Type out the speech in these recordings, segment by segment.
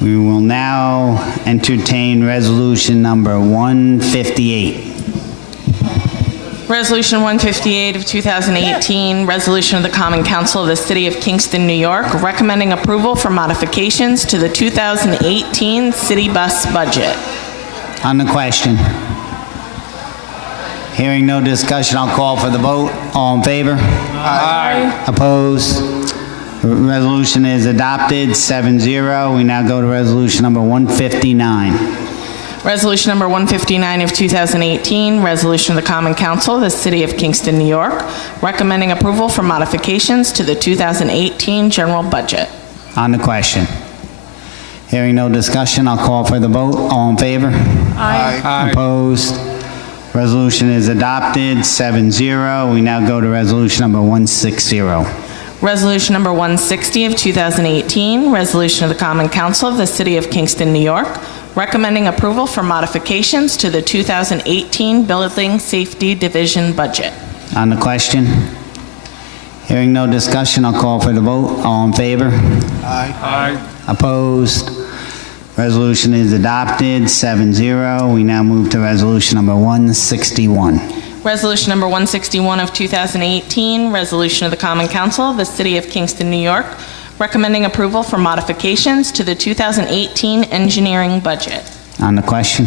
We will now entertain resolution number 158. Resolution 158 of 2018, resolution of the Common Council of the City of Kingston, New York, recommending approval for modifications to the 2018 Citibus budget. On the question? Hearing no discussion, I'll call for the vote. All in favor? Aye. Opposed? Resolution is adopted, 7-0. We now go to resolution number 159. Resolution number 159 of 2018, resolution of the Common Council of the City of Kingston, New York, recommending approval for modifications to the 2018 general budget. On the question? Hearing no discussion, I'll call for the vote. All in favor? Aye. Opposed? Resolution is adopted, 7-0. We now go to resolution number 160. Resolution number 160 of 2018, resolution of the Common Council of the City of Kingston, New York, recommending approval for modifications to the 2018 Building Safety Division budget. On the question? Hearing no discussion, I'll call for the vote. All in favor? Aye. Opposed? Resolution is adopted, 7-0. We now move to resolution number 161. Resolution number 161 of 2018, resolution of the Common Council of the City of Kingston, New York, recommending approval for modifications to the 2018 engineering budget. On the question?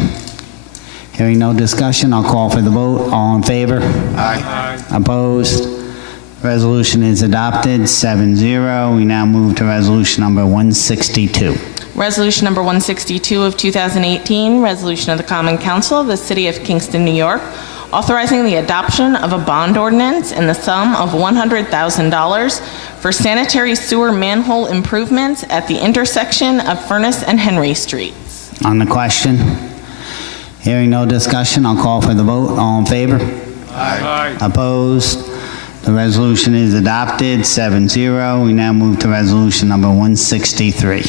Hearing no discussion, I'll call for the vote. All in favor? Aye. Opposed? Resolution is adopted, 7-0. We now move to resolution number 162. Resolution number 162 of 2018, resolution of the Common Council of the City of Kingston, New York, authorizing the adoption of a bond ordinance in the sum of $100,000 for sanitary sewer manhole improvements at the intersection of Furnace and Henry Streets. On the question? Hearing no discussion, I'll call for the vote. All in favor? Aye. Opposed? The resolution is adopted, 7-0. We now move to resolution number 163.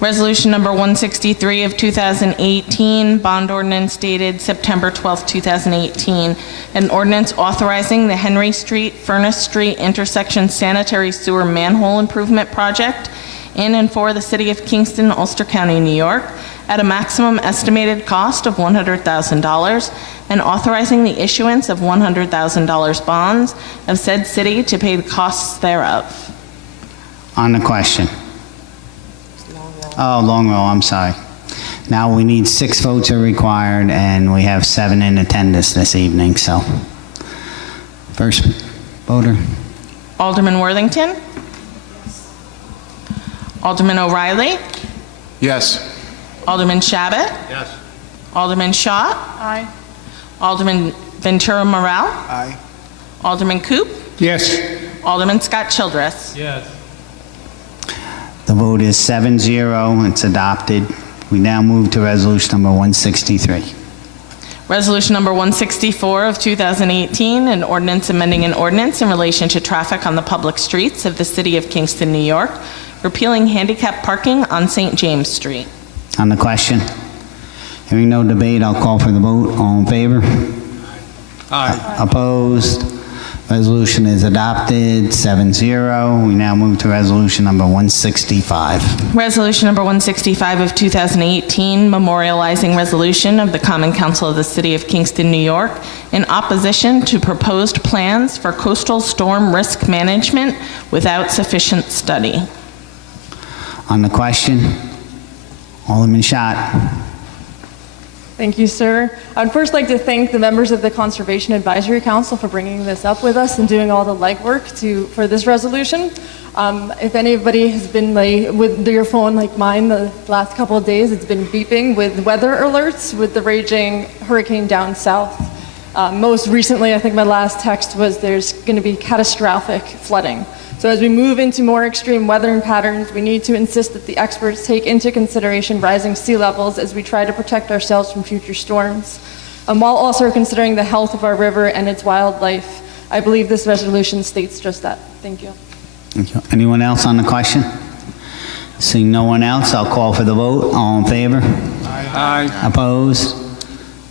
Resolution number 163 of 2018, bond ordinance dated September 12, 2018, an ordinance authorizing the Henry Street, Furnace Street intersection sanitary sewer manhole improvement project in and for the City of Kingston, Ulster County, New York, at a maximum estimated cost of $100,000, and authorizing the issuance of $100,000 bonds of said city to pay the costs thereof. On the question? Oh, long roll, I'm sorry. Now we need 6 votes are required, and we have 7 in attendance this evening, so. First voter? Alderman Worthington? Alderman O'Reilly? Yes. Alderman Shabbat? Yes. Alderman Shaw? Aye. Alderman Ventura Morel? Aye. Alderman Coop? Yes. Alderman Scott Childress? Yes. The vote is 7-0. It's adopted. We now move to resolution number 163. Resolution number 164 of 2018, an ordinance amending an ordinance in relation to traffic on the public streets of the City of Kingston, New York, repealing handicap parking on St. James Street. On the question? Hearing no debate, I'll call for the vote. All in favor? Aye. Opposed? Resolution is adopted, 7-0. We now move to resolution number 165. Resolution number 165 of 2018, memorializing resolution of the Common Council of the City of Kingston, New York, in opposition to proposed plans for coastal storm risk management without sufficient study. On the question? Alderman Schott. Thank you, sir. I'd first like to thank the members of the Conservation Advisory Council for bringing this up with us and doing all the legwork for this resolution. If anybody has been with your phone like mine the last couple of days, it's been beeping with weather alerts with the raging hurricane down south. Most recently, I think my last text was there's going to be catastrophic flooding. So as we move into more extreme weather patterns, we need to insist that the experts take into consideration rising sea levels as we try to protect ourselves from future storms, while also considering the health of our river and its wildlife. I believe this resolution states just that. Thank you. Thank you. Anyone else on the question? Seeing no one else, I'll call for the vote. All in favor? Aye. Opposed?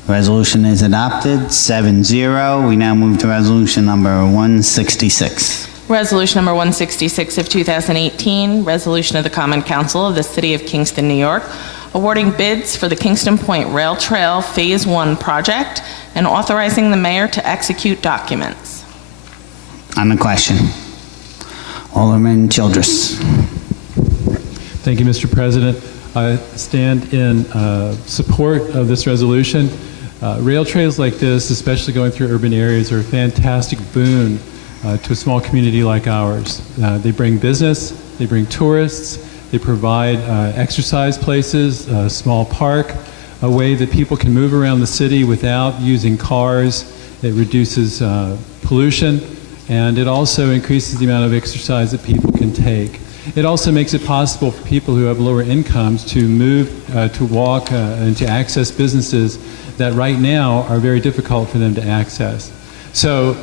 Resolution is adopted, 7-0. We now move to resolution number 166. Resolution number 166 of 2018, resolution of the Common Council of the City of Kingston, New York, awarding bids for the Kingston Point Rail Trail Phase 1 project and authorizing the mayor to execute documents. On the question, Alderman Childress. Thank you, Mr. President. I stand in support of this resolution. Rail trails like this, especially going through urban areas, are a fantastic boon to a small community like ours. They bring business, they bring tourists, they provide exercise places, a small park, a way that people can move around the city without using cars. It reduces pollution, and it also increases the amount of exercise that people can take. It also makes it possible for people who have lower incomes to move, to walk, and to access businesses that right now are very difficult for them to access. So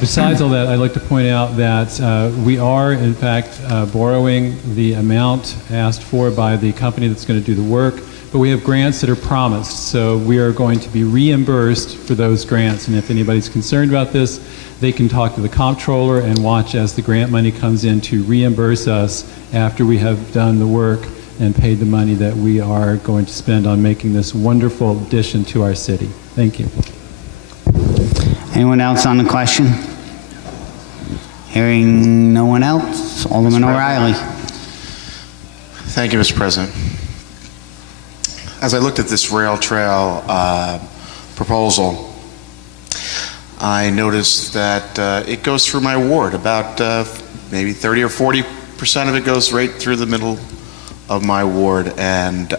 besides all that, I'd like to point out that we are, in fact, borrowing the amount asked for by the company that's going to do the work, but we have grants that are promised, so we are going to be reimbursed for those grants. And if anybody's concerned about this, they can talk to the comptroller and watch as the grant money comes in to reimburse us after we have done the work and paid the money that we are going to spend on making this wonderful addition to our city. Thank you. Anyone else on the question? Hearing no one else, Alderman O'Reilly. Thank you, Mr. President. As I looked at this rail trail proposal, I noticed that it goes through my ward. About maybe 30 or 40% of it goes right through the middle of my ward, and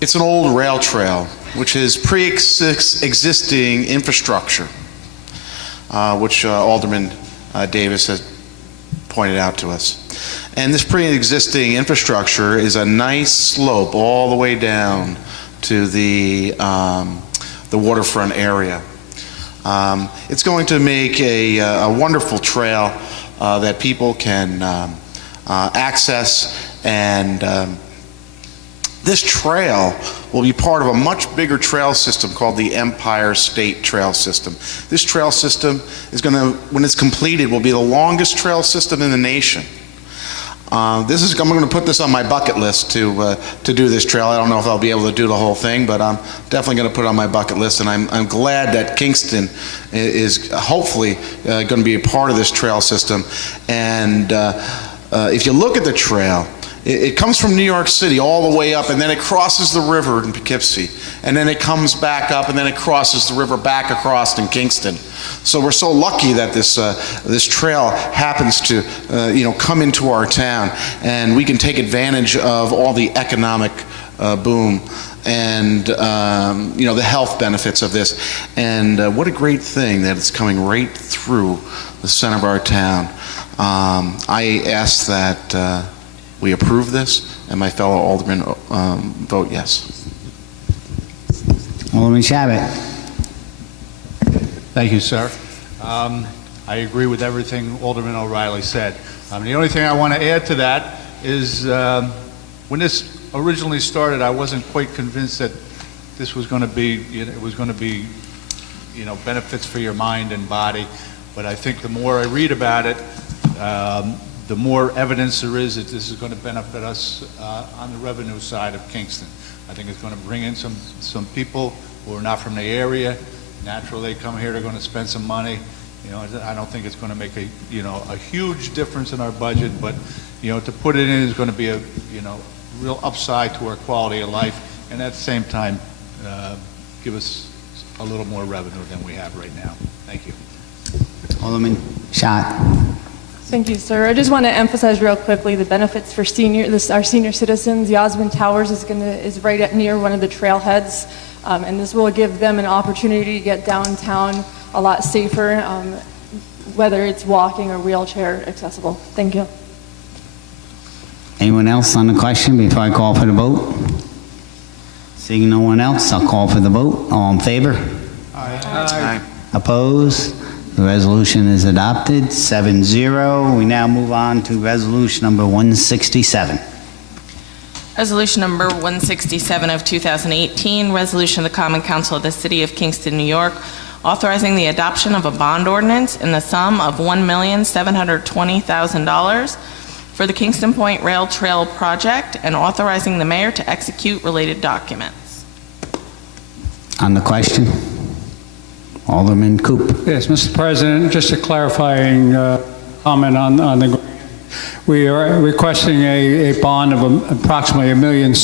it's an old rail trail which is pre-existing infrastructure, which Alderman Davis has pointed out to us. And this pre-existing infrastructure is a nice slope all the way down to the waterfront area. It's going to make a wonderful trail that people can access, and this trail will be part of a much bigger trail system called the Empire State Trail System. This trail system is going to, when it's completed, will be the longest trail system in the nation. I'm going to put this on my bucket list to do this trail. I don't know if I'll be able to do the whole thing, but I'm definitely going to put it on my bucket list, and I'm glad that Kingston is hopefully going to be a part of this trail system. And if you look at the trail, it comes from New York City all the way up, and then it crosses the river in Poughkeepsie, and then it comes back up, and then it crosses the river back across in Kingston. So we're so lucky that this trail happens to come into our town, and we can take advantage of all the economic boom and the health benefits of this. And what a great thing that it's coming right through the center of our town. I ask that we approve this, and my fellow aldermen vote yes. Alderman Shabbat. Thank you, sir. I agree with everything Alderman O'Reilly said. The only thing I want to add to that is when this originally started, I wasn't quite convinced that this was going to be, it was going to be, benefits for your mind and body. But I think the more I read about it, the more evidence there is that this is going to benefit us on the revenue side of Kingston. I think it's going to bring in some people who are not from the area. Naturally, they come here, they're going to spend some money. I don't think it's going to make a huge difference in our budget, but to put it in is going to be a real upside to our quality of life, and at the same time give us a little more revenue than we have right now. Thank you. Alderman Schott. Thank you, sir. I just want to emphasize real quickly the benefits for our senior citizens. The Osmond Towers is right near one of the trailheads, and this will give them an opportunity to get downtown a lot safer, whether it's walking or wheelchair accessible. Thank you. Anyone else on the question before I call for the vote? Seeing no one else, I'll call for the vote. All in favor? Aye. Opposed? The resolution is adopted, 7-0. We now move on to resolution number 167. Resolution number 167 of 2018, resolution of the Common Council of the City of Kingston, New York, authorizing the adoption of a bond ordinance in the sum of $1,720,000 for the Kingston Point Rail Trail project and authorizing the mayor to execute related documents. On the question, Alderman Coop. Yes, Mr. President, just a clarifying comment on the grant. We are requesting a bond of approximately $1.7 million,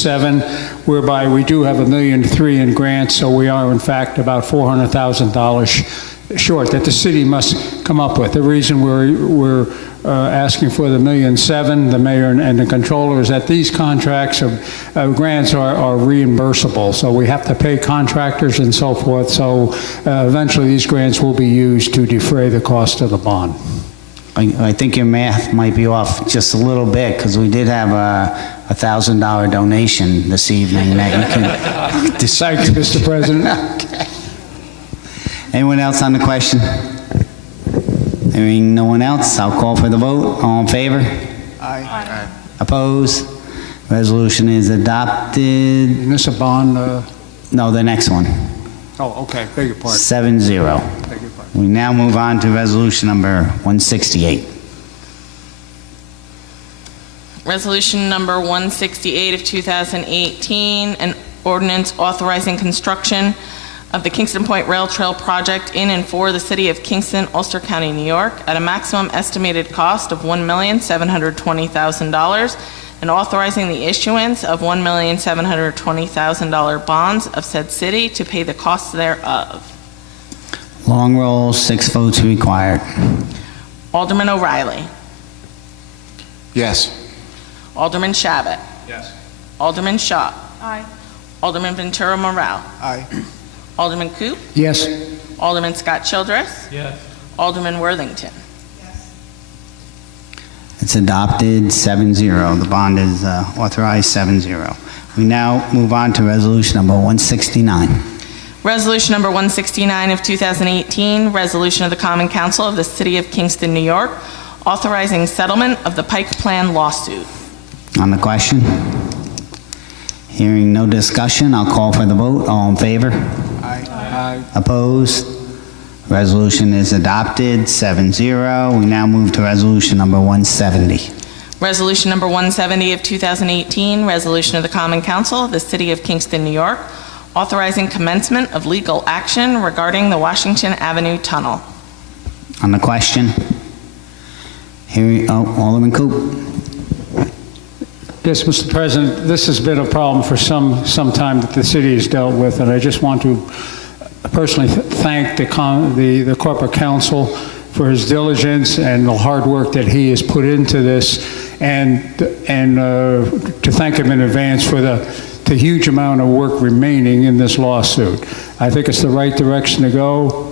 whereby we do have $1.3 million in grants, so we are in fact about $400,000 short that the city must come up with. The reason we're asking for the $1.7 million, the mayor and the controller, is that these contracts of grants are reimbursable, so we have to pay contractors and so forth. So eventually, these grants will be used to defray the cost of the bond. I think your math might be off just a little bit, because we did have a $1,000 donation this evening that you can... Thank you, Mr. President. Okay. Anyone else on the question? Hearing no one else, I'll call for the vote. All in favor? Aye. Opposed? Resolution is adopted. Is this a bond? No, the next one. Oh, okay. Beg your pardon. 7-0. Beg your pardon. We now move on to resolution number 168. Resolution number 168 of 2018, an ordinance authorizing construction of the Kingston Point Rail Trail project in and for the city of Kingston, Ulster County, New York, at a maximum estimated cost of $1,720,000, and authorizing the issuance of $1,720,000 bonds of said city to pay the costs thereof. Long roll, 6 votes required. Alderman O'Reilly. Yes. Alderman Shabbat. Yes. Alderman Shaw. Aye. Alderman Ventura Morel. Aye. Alderman Coop. Yes. Alderman Scott Childress. Yes. Alderman Worthington. It's adopted 7-0. The bond is authorized 7-0. We now move on to resolution number 169. Resolution number 169 of 2018, resolution of the Common Council of the City of Kingston, New York, authorizing settlement of the Pike Plan lawsuit. On the question? Hearing no discussion, I'll call for the vote. All in favor? Aye. Opposed? Resolution is adopted 7-0. We now move to resolution number 170. Resolution number 170 of 2018, resolution of the Common Council of the City of Kingston, New York, authorizing commencement of legal action regarding the Washington Avenue Tunnel. On the question? Hearing, Alderman Coop. Yes, Mr. President, this has been a problem for some time that the city has dealt with, and I just want to personally thank the corporate counsel for his diligence and the hard work that he has put into this, and to thank him in advance for the huge amount of work remaining in this lawsuit. I think it's the right direction to go.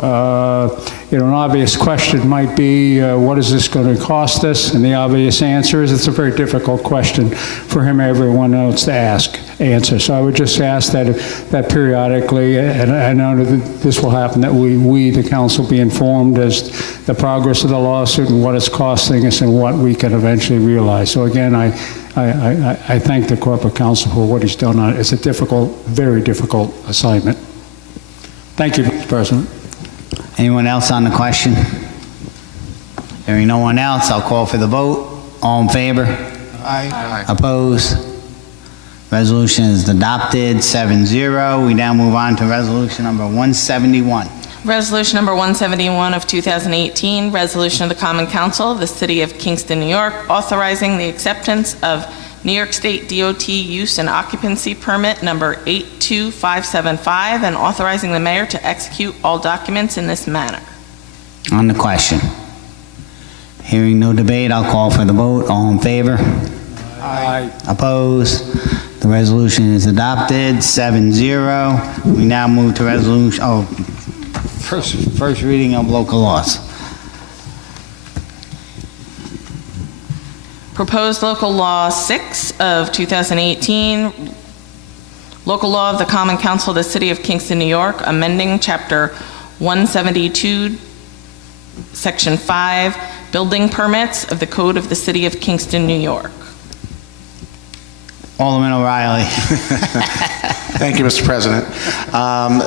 An obvious question might be, what is this going to cost us? And the obvious answer is it's a very difficult question for him and everyone else to answer. So I would just ask that periodically, and I know that this will happen, that we, the council, be informed as the progress of the lawsuit and what it's costing us and what we can eventually realize. So again, I thank the corporate counsel for what he's done on it. It's a difficult, very difficult assignment. Thank you, Mr. President. Anyone else on the question? Hearing no one else, I'll call for the vote. All in favor? Aye. Opposed? Resolution is adopted 7-0. We now move on to resolution number 171. Resolution number 171 of 2018, resolution of the Common Council of the City of Kingston, New York, authorizing the acceptance of New York State DOT use and occupancy permit number 82575 and authorizing the mayor to execute all documents in this manner. On the question? Hearing no debate, I'll call for the vote. All in favor? Aye. Opposed? The resolution is adopted 7-0. We now move to resolution, first reading of local laws. Proposed Local Law 6 of 2018, Local Law of the Common Council of the City of Kingston, New York, amending Chapter 172, Section 5, Building Permits of the Code of the City of Kingston, New York. Alderman O'Reilly. Thank you, Mr. President.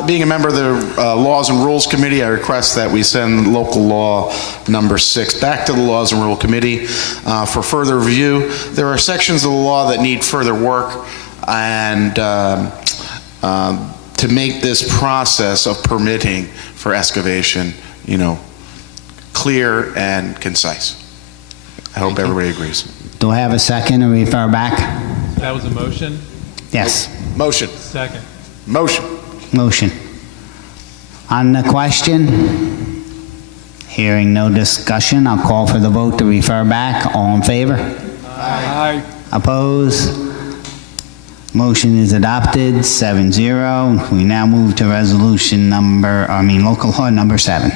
Being a member of the Laws and Rules Committee, I request that we send local law number 6 back to the Laws and Rule Committee for further review. There are sections of the law that need further work, and to make this process of permitting for excavation, clear and concise. I hope everybody agrees. Do I have a second to refer back? That was a motion? Yes. Motion. Second. Motion. Motion. On the question, hearing no discussion, I'll call for the vote to refer back. All in favor? Aye. Opposed? Motion is adopted, 7-0. We now move to local law number 7.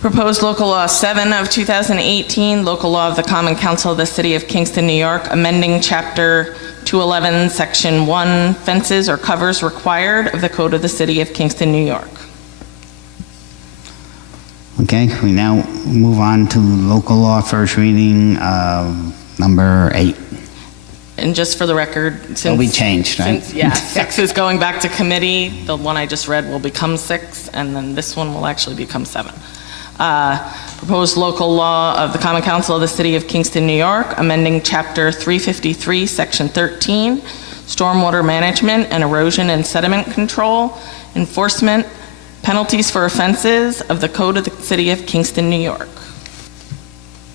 Proposed Local Law 7 of 2018, Local Law of the Common Council of the City of Kingston, New York, amending Chapter 211, Section 1, fences or covers required of the Code of the City of Kingston, New York. Okay, we now move on to local law first reading number 8. And just for the record, since... It'll be changed, right? Since, yeah, 6 is going back to committee, the one I just read will become 6, and then this one will actually become 7. Proposed local law of the Common Council of the City of Kingston, New York, amending Chapter 353, Section 13, stormwater management and erosion and sediment control, enforcement, penalties for offenses of the Code of the City of Kingston, New York.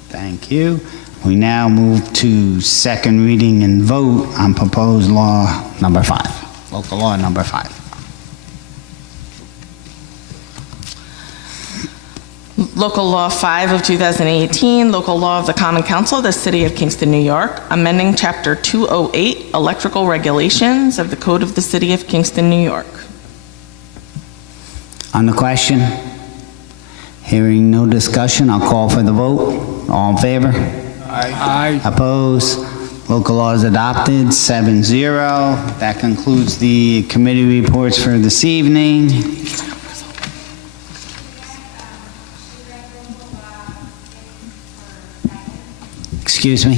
Thank you. We now move to second reading and vote on proposed law number 5, local law number 5. Local Law 5 of 2018, Local Law of the Common Council of the City of Kingston, New York, amending Chapter 208, Electrical Regulations of the Code of the City of Kingston, New York. On the question, hearing no discussion, I'll call for the vote. All in favor? Aye. Opposed? Local law is adopted, 7-0. That concludes the committee reports for this evening. Excuse me?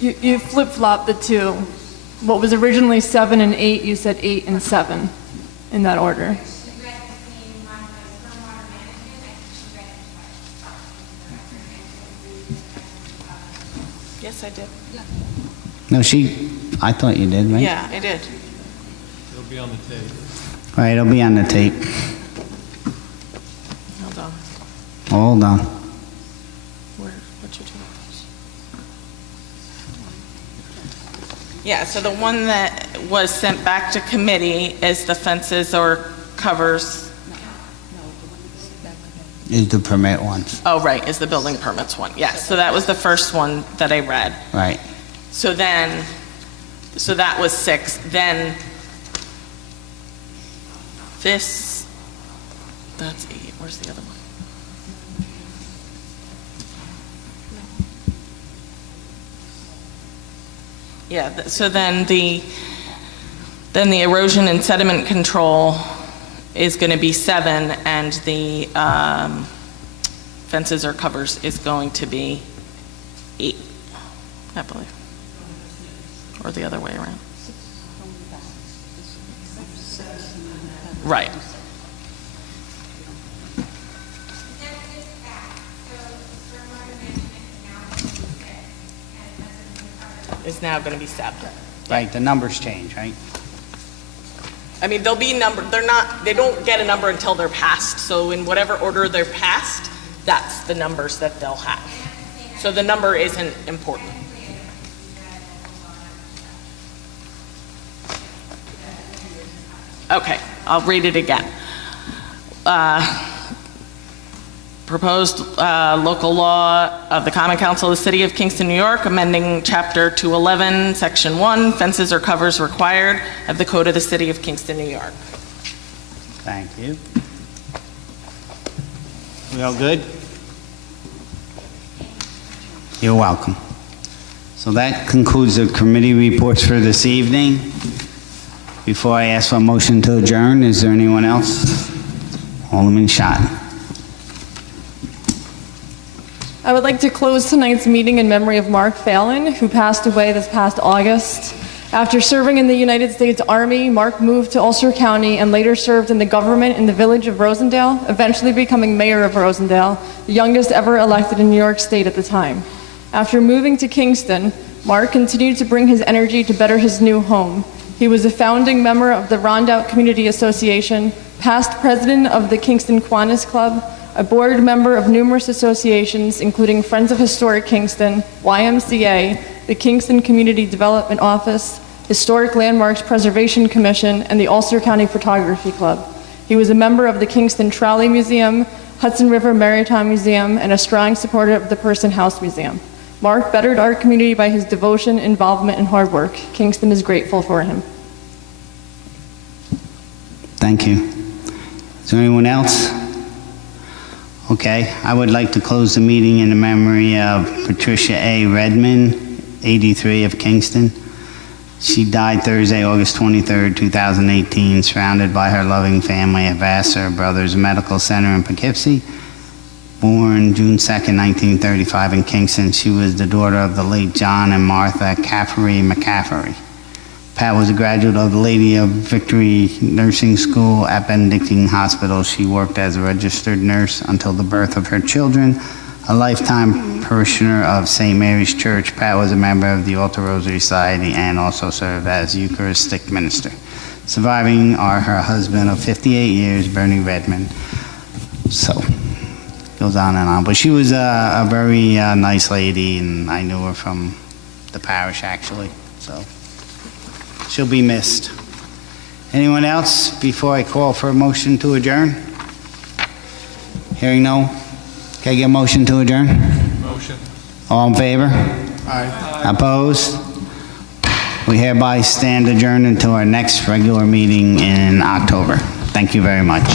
You flip-flopped the two. What was originally 7 and 8, you said 8 and 7 in that order. Yes, I did. No, I thought you did, right? Yeah, I did. It'll be on the tape. All right, it'll be on the tape. Hold on. Hold on. What'd you do? Yeah, so the one that was sent back to committee is the fences or covers. Is the permit one. Oh, right, is the building permits one. Yes, so that was the first one that I read. Right. So that was 6. Then that's 8. Where's the other one? Yeah, so then the erosion and sediment control is going to be 7, and the fences or covers is going to be 8, I believe. Or the other way around. Right. Is now going to be 7. Right, the numbers change, right? I mean, they'll be numbered. They don't get a number until they're passed. So in whatever order they're passed, that's the numbers that they'll have. So the number isn't important. Okay, I'll read it again. Proposed local law of the Common Council of the City of Kingston, New York, amending Chapter 211, Section 1, fences or covers required of the Code of the City of Kingston, New York. Thank you. We all good? You're welcome. So that concludes the committee reports for this evening. Before I ask for a motion to adjourn, is there anyone else Alderman Schott. I would like to close tonight's meeting in memory of Mark Phelan, who passed away this past August. After serving in the United States Army, Mark moved to Ulster County and later served in the government in the village of Rosendale, eventually becoming mayor of Rosendale, the youngest ever elected in New York State at the time. After moving to Kingston, Mark continued to bring his energy to better his new home. He was a founding member of the Rondout Community Association, past president of the Kingston Kiwanis Club, a board member of numerous associations, including Friends of Historic Kingston, YMCA, the Kingston Community Development Office, Historic Landmarks Preservation Commission, and the Ulster County Photography Club. He was a member of the Kingston Trolley Museum, Hudson River Maritime Museum, and a strong supporter of the Person House Museum. Mark bettered our community by his devotion, involvement, and hard work. Kingston is grateful for him. Thank you. Is there anyone else? Okay, I would like to close the meeting in the memory of Patricia A. Redmond, 83 of Kingston. She died Thursday, August 23rd, 2018, surrounded by her loving family at Vassar Brothers Medical Center in Poughkeepsie. Born June 2nd, 1935 in Kingston, she was the daughter of the late John and Martha Caffery McCaffery. Pat was a graduate of the Lady of Victory Nursing School at Benedictine Hospital. She worked as a registered nurse until the birth of her children. A lifetime parishioner of St. Mary's Church, Pat was a member of the Altar Rosary Society and also served as Eucharistic minister. Surviving are her husband of 58 years, Bernie Redmond. So, goes on and on. But she was a very nice lady, and I knew her from the parish, actually. So, she'll be missed. Anyone else before I call for a motion to adjourn? Hearing no. Can I get a motion to adjourn? Motion. All in favor? Aye. Opposed? We hereby stand adjourned until our next regular meeting in October. Thank you very much.